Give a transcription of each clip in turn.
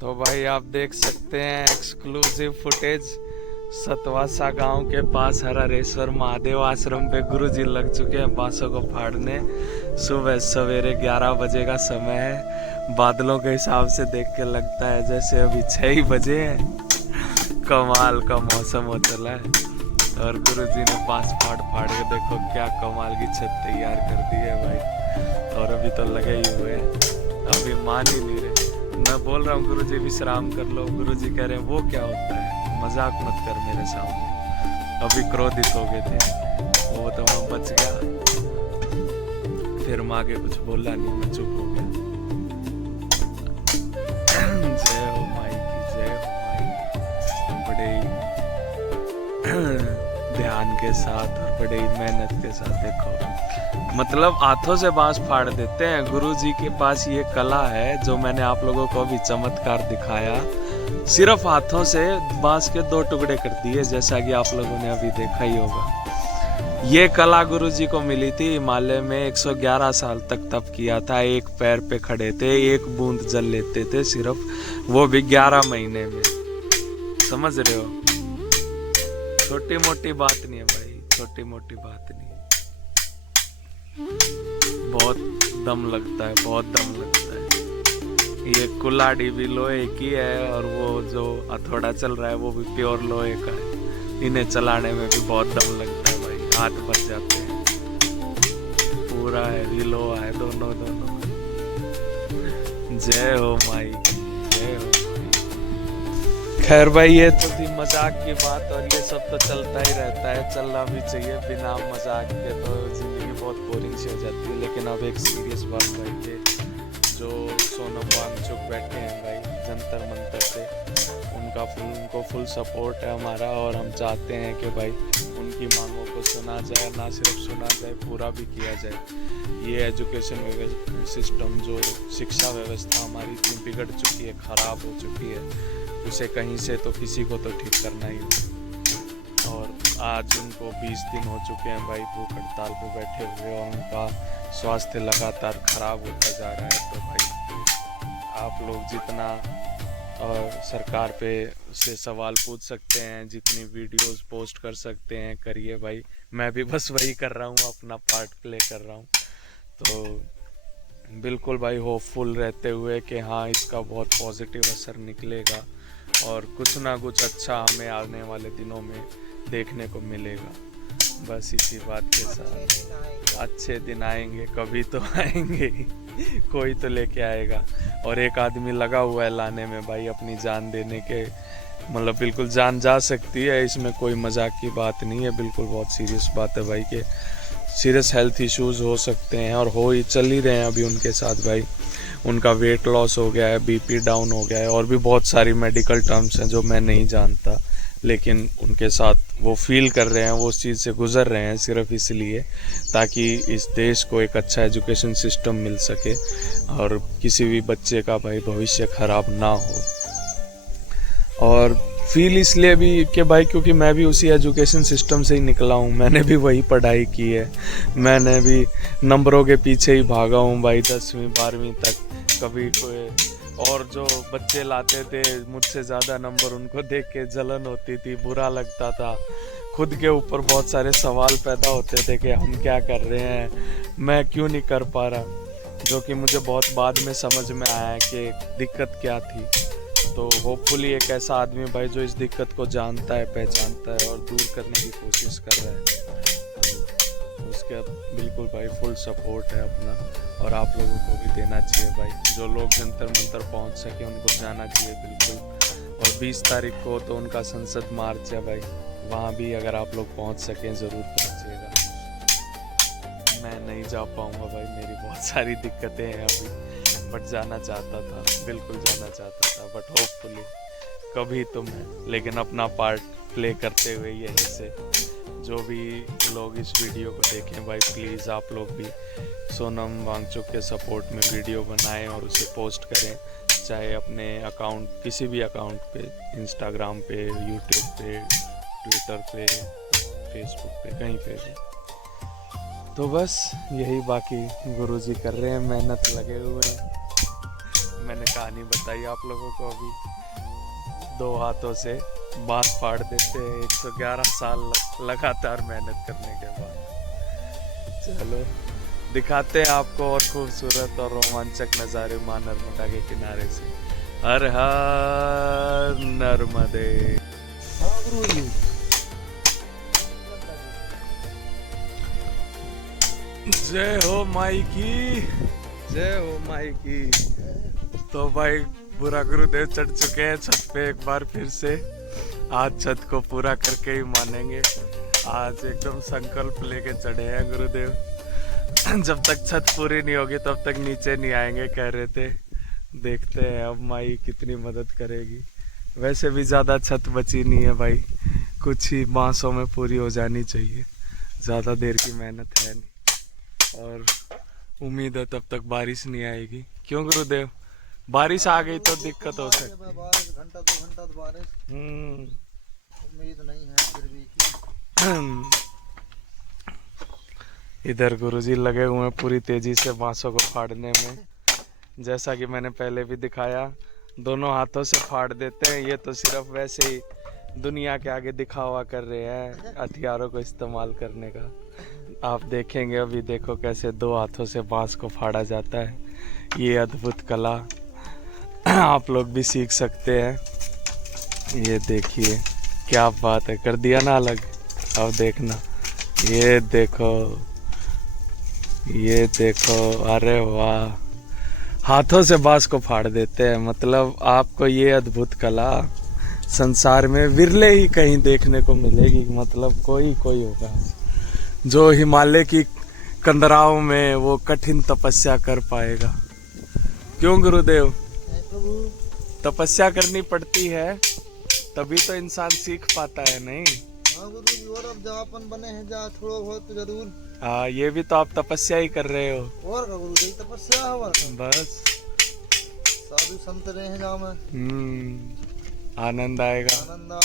तो भाई आप देख सकते हैं एक्सक्लूसिव फुटेज सतवासा गांव के पास हरारेश्वर महादेव आश्रम पे गुरुजी लग चुके हैं बांसों को फाड़ने। सुबह सवेरे 11 बजे का समय है। बादलों के हिसाब से देख के लगता है जैसे अभी 6 ही बजे हैं। कमाल का मौसम हो चला है और गुरुजी ने बांस फाड़ फाड़ के देखो क्या कमाल की छत तैयार कर दी है भाई। और अभी तो लगे ही हुए हैं, अभी मान ही नहीं रहे। मैं बोल रहा हूँ गुरुजी विश्राम कर लो, गुरुजी कह रहे हैं वो क्या होता है, मजाक मत कर मेरे सामने। अभी क्रोधित हो गए थे, वो तो मैं बच गया। फिर माँ के कुछ बोला नहीं, मैं चुप हो गया। जय हो माई की, जय हो माई। बड़े ध्यान के साथ और बड़े ही मेहनत के साथ देखो, मतलब हाथों से बांस फाड़ देते हैं। गुरुजी के पास ये कला है जो मैंने आप लोगों को भी चमत्कार दिखाया। सिर्फ हाथों से बांस के 2 टुकड़े कर दिए, जैसा कि आप लोगों ने अभी देखा ही होगा। ये कला गुरुजी को मिली थी हिमालय में। 111 साल तक तप किया था, एक पैर पे खड़े थे, 1 बूंद जल लेते थे सिर्फ, वो भी 11 महीने में। समझ रहे हो, छोटी मोटी बात नहीं है भाई, छोटी मोटी बात नहीं है। बहुत दम लगता है, बहुत दम लगता है। ये कुल्हाड़ी भी लोहे की है और वो जो हथौड़ा चल रहा है वो भी प्योर लोहे का है। इन्हें चलाने में भी बहुत दम लगता है भाई, हाथ बच जाते हैं। पूरा हैवी लोहा है दोनों। जय हो माई, जय हो। खैर भाई ये तो थी मजाक की बात, और ये सब तो चलता ही रहता है, चलना भी चाहिए। बिना मजाक के तो जिंदगी बहुत बोरिंग सी हो जाती है। लेकिन अब एक सीरियस बात भाई, के जो सोनम वांगचुक बैठे हैं भाई जंतर मंतर पे, उनको फुल सपोर्ट है हमारा। और हम चाहते हैं कि भाई उनकी मांगों को सुना जाए, ना सिर्फ सुना जाए, पूरा भी किया जाए। ये एजुकेशन सिस्टम, जो शिक्षा व्यवस्था हमारी इतनी बिगड़ चुकी है, ख़राब हो चुकी है, उसे कहीं से तो किसी को तो ठीक करना ही हो। और आज उनको 20 दिन हो चुके हैं भाई भूख हड़ताल पे बैठे हुए, और उनका स्वास्थ्य लगातार खराब होता जा रहा है। तो भाई आप लोग जितना सरकार पे से सवाल पूछ सकते हैं, जितनी वीडियोस पोस्ट कर सकते हैं करिए भाई। मैं भी बस वही कर रहा हूँ, अपना पार्ट प्ले कर रहा हूँ। तो बिल्कुल भाई होपफुल रहते हुए कि हाँ इसका बहुत पॉजिटिव असर निकलेगा और कुछ ना कुछ अच्छा हमें आने वाले दिनों में देखने को मिलेगा। बस इसी बात के साथ अच्छे दिन आएंगे, कभी तो आएंगे ही, कोई तो लेके आएगा। और एक आदमी लगा हुआ है लाने में भाई, अपनी जान देने के, मतलब बिल्कुल जान जा सकती है, इसमें कोई मजाक की बात नहीं है। बिल्कुल बहुत सीरियस बात है भाई, कि सीरियस हेल्थ इश्यूज हो सकते हैं और हो ही चल ही रहे हैं अभी उनके साथ भाई। उनका वेट लॉस हो गया है, बीपी डाउन हो गया है, और भी बहुत सारी मेडिकल टर्म्स हैं जो मैं नहीं जानता, लेकिन उनके साथ वो फील कर रहे हैं, वो उस चीज़ से गुजर रहे हैं सिर्फ इसलिए ताकि इस देश को एक अच्छा एजुकेशन सिस्टम मिल सके और किसी भी बच्चे का भाई भविष्य खराब ना हो। और फील इसलिए भी कि भाई क्योंकि मैं भी उसी एजुकेशन सिस्टम से ही निकला हूँ, मैंने भी वही पढ़ाई की है, मैंने भी नंबरों के पीछे ही भागा हूँ भाई 10वीं 12वीं तक। कभी कोई और जो बच्चे लाते थे मुझसे ज़्यादा नंबर, उनको देख के जलन होती थी, बुरा लगता था, खुद के ऊपर बहुत सारे सवाल पैदा होते थे कि हम क्या कर रहे हैं, मैं क्यों नहीं कर पा रहा। जो कि मुझे बहुत बाद में समझ में आया कि दिक्कत क्या थी। तो होपफुली एक ऐसा आदमी भाई जो इस दिक्कत को जानता है, पहचानता है और दूर करने की कोशिश कर रहा है, उसके बिल्कुल भाई फुल सपोर्ट है अपना। और आप लोगों को भी देना चाहिए भाई, जो लोग जंतर मंतर पहुंच सके उनको जाना चाहिए बिल्कुल। और 20 तारीख को तो उनका संसद मार्च है भाई, वहाँ भी अगर आप लोग पहुंच सकें ज़रूर पहुंचिएगा। मैं नहीं जा पाऊँगा भाई, मेरी बहुत सारी दिक्कतें हैं अभी, बट जाना चाहता था, बिल्कुल जाना चाहता था, बट होपफुली कभी तो मैं, लेकिन अपना पार्ट प्ले करते हुए यहीं से। जो भी लोग इस वीडियो को देखें भाई, प्लीज़ आप लोग भी सोनम वांगचुक के सपोर्ट में वीडियो बनाएं और उसे पोस्ट करें, चाहे अपने अकाउंट, किसी भी अकाउंट पे, इंस्टाग्राम पे, यूट्यूब पे, ट्विटर पे, फेसबुक पे, कहीं पे भी। तो बस यही, बाकी गुरुजी कर रहे हैं, मेहनत लगे हुए हैं। मैंने कहा कहानी बताई आप लोगों को। अभी 2 हाथों से बांस फाड़ देते हैं 111 साल लगातार मेहनत करने के बाद। चलो दिखाते हैं आपको और खूबसूरत और रोमांचक नज़ारे मां नर्मदा के किनारे से। हर हर नर्मदे। जय हो माई की, जय हो माई की। तो भाई बुरा गुरुदेव चढ़ चुके हैं छत पे एक बार फिर से। आज छत को पूरा करके ही मानेंगे। आज एकदम संकल्प लेके चढ़े हैं गुरुदेव। जब तक छत पूरी नहीं होगी तब तक नीचे नहीं आएंगे कह रहे थे। देखते हैं अब माई कितनी मदद करेगी। वैसे भी ज़्यादा छत बची नहीं है भाई, कुछ ही मासों में पूरी हो जानी चाहिए। ज़्यादा देर की मेहनत है नहीं और उम्मीद है तब तक बारिश नहीं आएगी। क्यों गुरुदेव? बारिश आ गई तो दिक्कत हो सकती है। घंटा 2 घंटा तो बारिश उम्मीद नहीं है फिर भी। इधर गुरुजी लगे हुए हैं पूरी तेजी से बांसों को फाड़ने में। जैसा कि मैंने पहले भी दिखाया, दोनों हाथों से फाड़ देते हैं। ये तो सिर्फ वैसे ही दुनिया के आगे दिखावा कर रहे हैं हथियारों को इस्तेमाल करने का। आप देखेंगे अभी, देखो कैसे 2 हाथों से बांस को फाड़ा जाता है। ये अद्भुत कला आप लोग भी सीख सकते हैं। ये देखिए क्या बात है, कर दिया ना अलग। अब देखना, ये देखो, ये देखो, अरे वाह, हाथों से बांस को फाड़ देते हैं। मतलब आपको ये अद्भुत कला संसार में विरले ही कहीं देखने को मिलेगी। मतलब कोई होगा जो हिमालय की कंदराओं में वो कठिन तपस्या कर पाएगा। क्यों गुरुदेव? तपस्या करनी पड़ती है तभी तो इंसान सीख पाता है। नहीं हाँ गुरु जी, और अब जब अपन बने हैं जहाँ थोड़ा बहुत तो जरूर। हाँ, ये भी तो आप तपस्या ही कर रहे हो। और का गुरु जी तपस्या है और बस साधु संत रहे हैं जहाँ में आनंद आएगा। आनंद है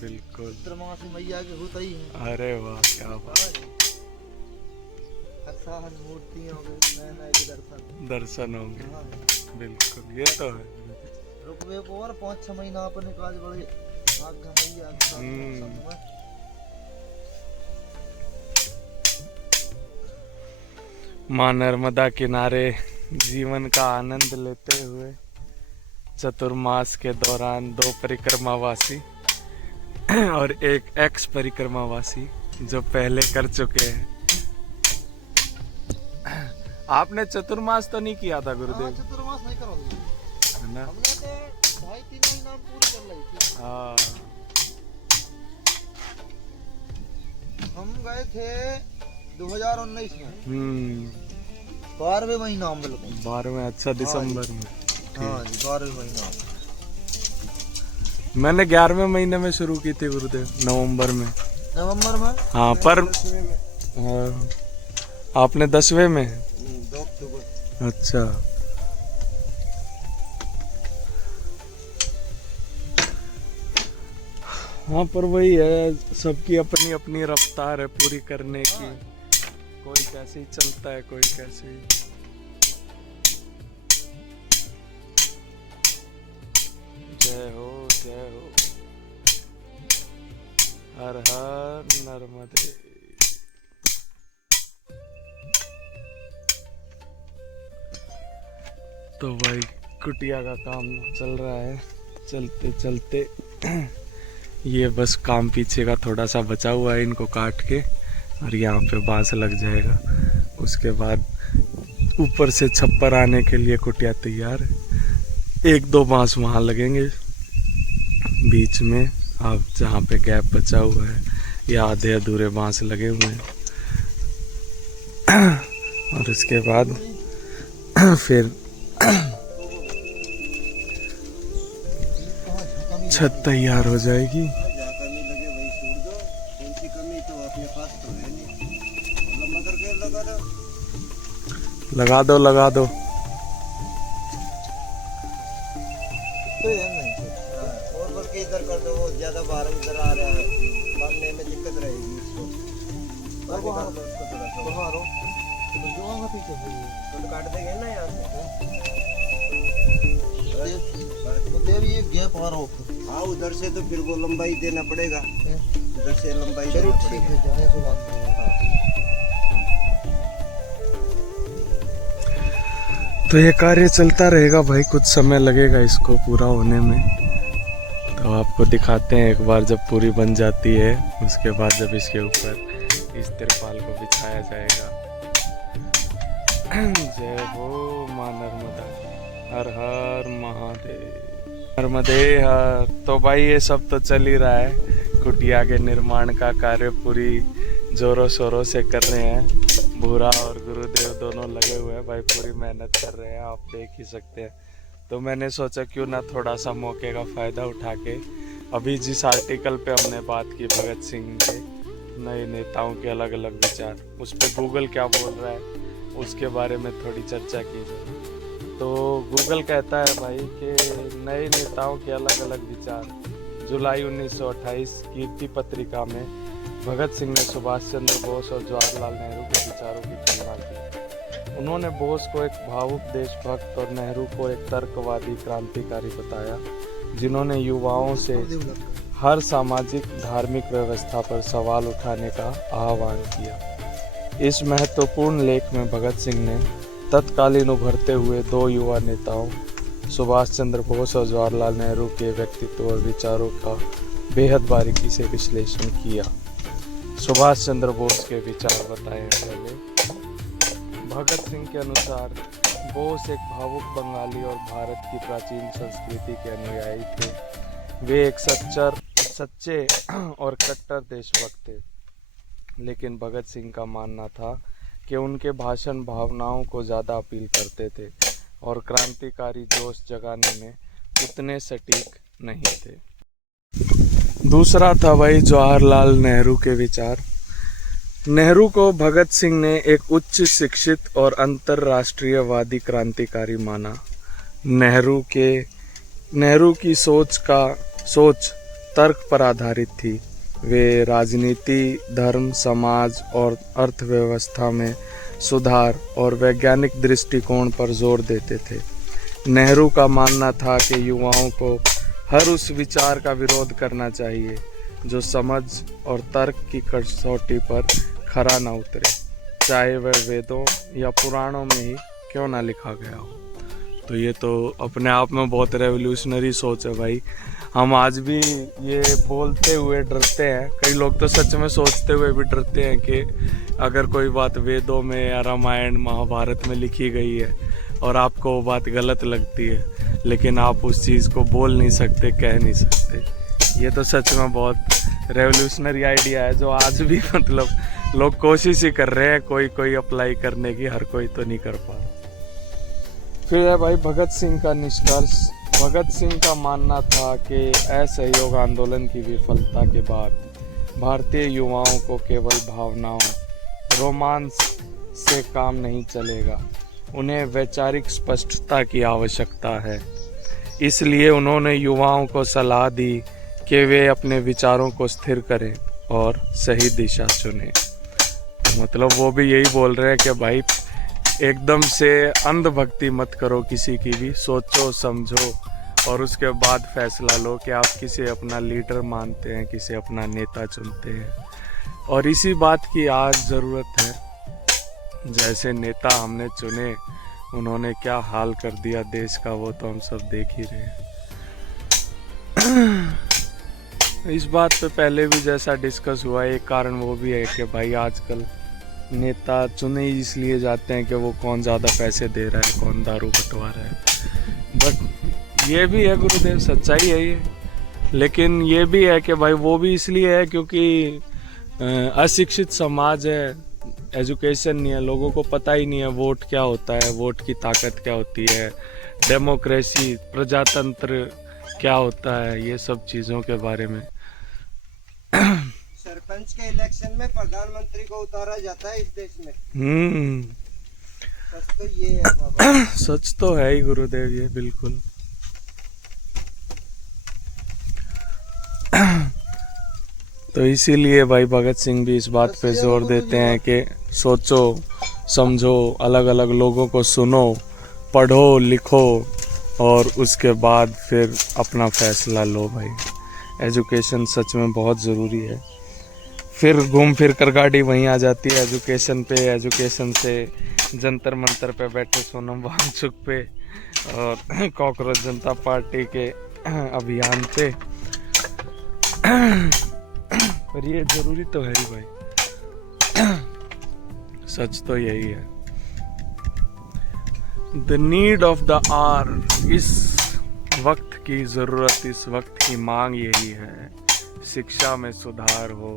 बिल्कुल। चित्रमासी मैया के होता ही है। अरे वाह, क्या बात। अक्साहन मूर्तियों के नए दर्शन होंगे। हाँ। बिल्कुल, ये तो है। रुकवे को और 5-6 महीना अपने काज बड़े भाग्य मैया। मां नर्मदा किनारे जीवन का आनंद लेते हुए चतुर्मास के दौरान 2 परिक्रमावासी और एक एक्स परिक्रमावासी जो पहले कर चुके हैं। आपने चतुर्मास तो नहीं किया था गुरुदेव? चतुर्मास नहीं करोगे है ना? हमने तो 2.5-3 महीना पूरी कर ली थी। हाँ, हम गए थे 2019 में 12वें महीना हम बिल्कुल 12वें। अच्छा, दिसंबर में। हाँ जी, 12वें महीना। मैंने 11वें महीने में शुरू की थी गुरुदेव, नवंबर में। नवंबर में? हाँ, पर 10वें में। आपने 10वें में? 2 अक्टूबर। अच्छा, हाँ, पर वही है, सबकी अपनी अपनी रफ्तार है पूरी करने की। कोई कैसे ही चलता है, कोई कैसे ही। जय हो, जय हो, हर हर नर्मदे। तो भाई कुटिया का काम चल रहा है, चलते चलते ये बस काम पीछे का थोड़ा सा बचा हुआ है, इनको काट के और यहाँ पे बांस लग जाएगा। उसके बाद ऊपर से छप्पर आने के लिए कुटिया तैयार है। 1-2 बांस वहाँ लगेंगे बीच में, अब जहाँ पे गैप बचा हुआ है या आधे अधूरे बांस लगे हुए हैं। और उसके बाद फिर छत तैयार हो जाएगी। लगा दो, लगा दो। और बल्कि इधर कर दो, वो ज्यादा बाहर उधर आ रहा है, बांधने में दिक्कत रहेगी इसको। तो काट देंगे ना यहाँ से। गैप आ रहा हो। हाँ उधर से तो फिर वो लंबाई देना पड़ेगा, उधर से लंबाई चलो देना ठीक पड़ेगा। है, जाने से बात करें। तो ये कार्य चलता रहेगा भाई, कुछ समय लगेगा इसको पूरा होने में। तो आपको दिखाते हैं एक बार जब पूरी बन जाती है, उसके बाद जब इसके ऊपर इस तिरपाल को बिछाया जाएगा। जय हो मां नर्मदा, हर हर महादेव, नर्मदे हर। तो भाई ये सब तो चल ही रहा है, कुटिया के निर्माण का कार्य पूरी जोरों शोरों से कर रहे हैं। भूरा और गुरुदेव दोनों लगे हुए हैं भाई, पूरी मेहनत कर रहे हैं, आप देख ही सकते हैं। तो मैंने सोचा क्यों ना थोड़ा सा मौके का फ़ायदा उठा के, अभी जिस आर्टिकल पे हमने बात की भगत सिंह के नए नेताओं के अलग अलग विचार, उस पर गूगल क्या बोल रहा है उसके बारे में थोड़ी चर्चा की जाए। तो गूगल कहता है भाई कि नए नेताओं के अलग अलग विचार। जुलाई 1928 कीर्ति पत्रिका में भगत सिंह ने सुभाष चंद्र बोस और जवाहरलाल नेहरू के विचारों की तुलना की। उन्होंने बोस को एक भावुक देशभक्त और नेहरू को एक तर्कवादी क्रांतिकारी बताया, जिन्होंने युवाओं से हर सामाजिक धार्मिक व्यवस्था पर सवाल उठाने का आह्वान किया। इस महत्वपूर्ण लेख में भगत सिंह ने तत्कालीन उभरते हुए दो युवा नेताओं सुभाष चंद्र बोस और जवाहरलाल नेहरू के व्यक्तित्व और विचारों का बेहद बारीकी से विश्लेषण किया। सुभाष चंद्र बोस के विचार बताए हैं पहले। भगत सिंह के अनुसार बोस एक भावुक बंगाली और भारत की प्राचीन संस्कृति के अनुयायी थे। वे एक सच्चे और कट्टर देशभक्त थे, लेकिन भगत सिंह का मानना था कि उनके भाषण भावनाओं को ज़्यादा अपील करते थे और क्रांतिकारी जोश जगाने में उतने सटीक नहीं थे। दूसरा था भाई जवाहरलाल नेहरू के विचार। नेहरू को भगत सिंह ने एक उच्च शिक्षित और अंतर्राष्ट्रीयवादी क्रांतिकारी माना। नेहरू की सोच तर्क पर आधारित थी। वे राजनीति, धर्म, समाज और अर्थव्यवस्था में सुधार और वैज्ञानिक दृष्टिकोण पर जोर देते थे। नेहरू का मानना था कि युवाओं को हर उस विचार का विरोध करना चाहिए जो समझ और तर्क की कसौटी पर खरा न उतरे, चाहे वह वेदों या पुराणों में ही क्यों ना लिखा गया हो। तो ये तो अपने आप में बहुत रेवोल्यूशनरी सोच है भाई। हम आज भी ये बोलते हुए डरते हैं, कई लोग तो सच में सोचते हुए भी डरते हैं कि अगर कोई बात वेदों में या रामायण महाभारत में लिखी गई है और आपको वो बात गलत लगती है, लेकिन आप उस चीज़ को बोल नहीं सकते, कह नहीं सकते। ये तो सच में बहुत रेवोल्यूशनरी आइडिया है जो आज भी मतलब लोग कोशिश ही कर रहे हैं कोई अप्लाई करने की, हर कोई तो नहीं कर पा रहा। फिर है भाई भगत सिंह का निष्कर्ष। भगत सिंह का मानना था कि असहयोग आंदोलन की विफलता के बाद भारतीय युवाओं को केवल भावनाओं, रोमांस से काम नहीं चलेगा, उन्हें वैचारिक स्पष्टता की आवश्यकता है। इसलिए उन्होंने युवाओं को सलाह दी कि वे अपने विचारों को स्थिर करें और सही दिशा चुनें। मतलब वो भी यही बोल रहे हैं कि भाई एकदम से अंधभक्ति मत करो किसी की भी, सोचो समझो और उसके बाद फैसला लो कि आप किसे अपना लीडर मानते हैं, किसे अपना नेता चुनते हैं। और इसी बात की आज ज़रूरत है। जैसे नेता हमने चुने, उन्होंने क्या हाल कर दिया देश का, वो तो हम सब देख ही रहे हैं। इस बात पे पहले भी जैसा डिस्कस हुआ, एक कारण वो भी है कि भाई आजकल नेता चुने इसलिए जाते हैं कि वो कौन ज़्यादा पैसे दे रहा है, कौन दारू बंटवा रहा है। बट ये भी है गुरुदेव, सच्चाई है ये। लेकिन ये भी है कि भाई वो भी इसलिए है क्योंकि अशिक्षित समाज है, एजुकेशन नहीं है, लोगों को पता ही नहीं है वोट क्या होता है, वोट की ताकत क्या होती है, डेमोक्रेसी, प्रजातंत्र क्या होता है, ये सब चीज़ों के बारे में। सरपंच के इलेक्शन में प्रधानमंत्री को उतारा जाता है इस देश में। सच तो ये है बाबा। सच तो है ही गुरुदेव, ये बिल्कुल। तो इसीलिए भाई भगत सिंह भी इस बात पे जोर देते हैं कि सोचो समझो, अलग अलग लोगों को सुनो, पढ़ो लिखो और उसके बाद फिर अपना फैसला लो भाई। एजुकेशन सच में बहुत ज़रूरी है। फिर घूम फिर कर गाड़ी वहीं आ जाती है एजुकेशन पे। एजुकेशन से जंतर मंतर पे बैठे सोनम वांगचुक पे और कॉकरोच जनता पार्टी के अभियान पे। पर ये ज़रूरी तो है ही भाई, सच तो यही है। The need of the hour, इस वक्त की ज़रूरत, इस वक्त की मांग यही है, शिक्षा में सुधार हो।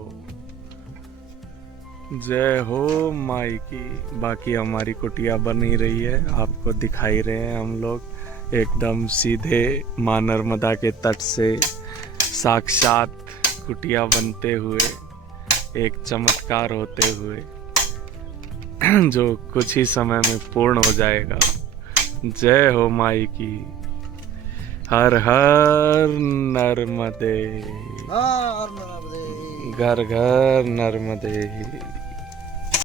जय हो माई की। बाकी हमारी कुटिया बन ही रही है, आपको दिखाई रहे हैं हम लोग एकदम सीधे माँ नर्मदा के तट से साक्षात कुटिया बनते हुए, एक चमत्कार होते हुए जो कुछ ही समय में पूर्ण हो जाएगा। जय हो माई की। हर हर नर्मदे, हाँ, और नर्मदे। घर घर नर्मदे।